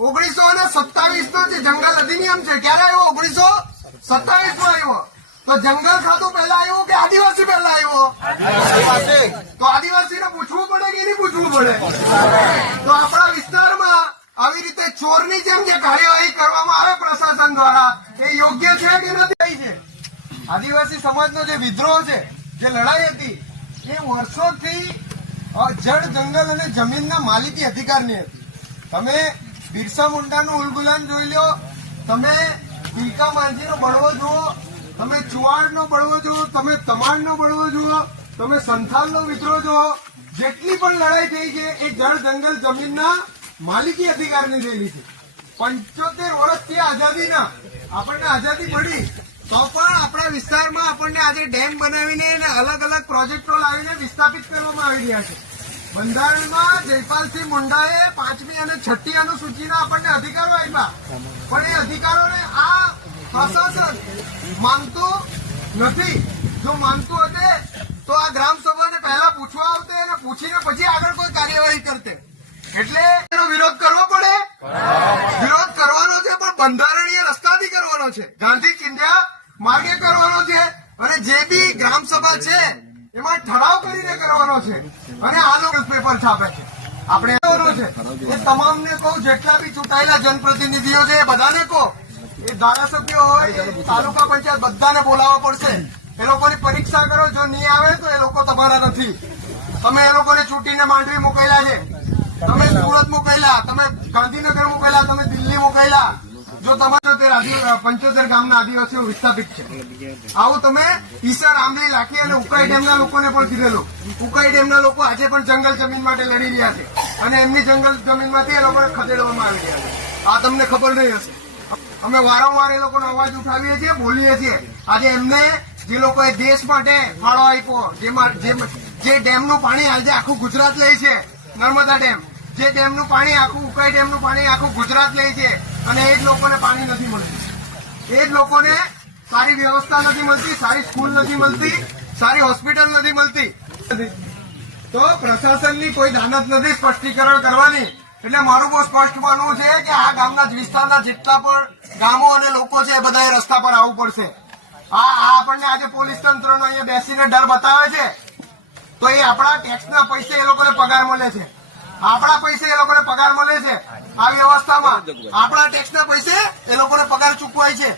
1927 નો જે જંગલ અધિનિયમ છે ક્યારે આવ્યો? 1927 માં આવ્યો. તો જંગલ ખાતું પહેલા આવ્યું કે આદિવાસી પહેલા આવ્યો? તો આદિવાસીને પૂછવું પડે કે નહીં પૂછવું પડે? તો આપણા વિસ્તારમાં આવી રીતે ચોરની જેમ જે કાર્યવાહી કરવામાં આવે પ્રશાસન દ્વારા એ યોગ્ય છે કે નથી? છે આદિવાસી સમાજનો જે વિદ્રોહ છે, જે લડાઈ હતી, એ વર્ષોથી જળ, જંગલ અને જમીનના માલિકી અધિકારની હતી. તમે બિરસા મુંડાનું ઉલગુલાન જોઈ લો, તમે તિલકા માંઝીનો બળવો જુઓ, તમે ચુવાડનો બળવો જુઓ, તમે તમાણનો બળવો જુઓ, તમે સંથાલનો વિદ્રોહ જુઓ. જેટલી પણ લડાઈ થઈ છે એ જળ, જંગલ, જમીનના માલિકી અધિકારની થયેલી છે. 75 વર્ષથી આઝાદીના આપણને આઝાદી મળી તો પણ આપણા વિસ્તારમાં આપણને આજે ડેમ બનાવીને અને અલગ અલગ પ્રોજેક્ટો લાવીને વિસ્થાપિત કરવામાં આવી રહ્યા છે. બંધારણમાં જયપાલસિંહ મુંડાએ 5મી અને 6ઠ્ઠી અનુસૂચિના આપણને અધિકારો આપ્યા, પણ એ અધિકારોને આ પ્રશાસન માનતું નથી. જો માનતું હશે તો આ ગ્રામસભાને પહેલા પૂછવા આવતે અને પૂછીને પછી આગળ કોઈ કાર્યવાહી કરતે. એટલે એનો વિરોધ કરવો પડે. વિરોધ કરવાનો છે, પણ બંધારણીય રસ્તાથી કરવાનો છે, ગાંધી ચિંધ્યા માર્ગે કરવાનો છે. અને જે બી ગ્રામસભા છે એમાં ઠરાવ કરીને કરવાનો છે. અને આ લોકો પેપર છાપે છે. આપણે એ તમામને કહું, જેટલા બી ચૂંટાયેલા જનપ્રતિનિધિઓ છે એ બધાને કહો, એ ધારાસભ્યો હોય, તાલુકા પંચાયત, બધાને બોલાવવા પડશે. એ લોકોની પરીક્ષા કરો. જો નહીં આવે તો એ લોકો તમારા નથી. તમે એ લોકોને ચૂંટીને માંડવી મોકલ્યા છે, તમે સુરત મોકલ્યા, તમે ગાંધીનગર મોકલ્યા, તમે દિલ્હી મોકલ્યા. જો તમારા 75 ગામના આદિવાસીઓ વિસ્થાપિત છે. આવું તમે ઈસર, આંબલી, લાઠી અને ઉકાઈ ડેમના લોકોને પણ કીધેલું. ઉકાઈ ડેમના લોકો આજે પણ જંગલ જમીન માટે લડી રહ્યા છે અને એમની જંગલ જમીનમાંથી એ લોકોને ખસેડવામાં આવી રહ્યા છે. આ તમને ખબર નહીં હશે. અમે વારંવાર એ લોકોનો અવાજ ઉઠાવીએ છીએ, બોલીએ છીએ. આજે એમને જે લોકોએ દેશ માટે ફાળો આપ્યો, જે ડેમનું પાણી આજે આખું ગુજરાત લે છે, નર્મદા ડેમ, જે ડેમનું પાણી આખું, ઉકાઈ ડેમનું પાણી આખું ગુજરાત લે છે, અને એ જ લોકોને પાણી નથી મળતું. એ જ લોકોને સારી વ્યવસ્થા નથી મળતી, સારી સ્કૂલ નથી મળતી, સારી હોસ્પિટલ નથી મળતી. તો પ્રશાસનની કોઈ દાનત નથી સ્પષ્ટીકરણ કરવાની. એટલે મારું બહુ સ્પષ્ટ માનવું છે કે આ ગામના જ વિસ્તારના જેટલા પણ ગામો અને લોકો છે એ બધાએ રસ્તા પર આવવું પડશે. આ આપણને આજે પોલીસ તંત્રનો અહીંયા બેસીને ડર બતાવે છે, તો એ આપણા ટેક્સના પૈસે એ લોકોને પગાર મળે છે. આપણા પૈસે એ લોકોને પગાર મળે છે. આ વ્યવસ્થામાં આપણા ટેક્સના પૈસે એ લોકોને પગાર ચૂકવાય છે.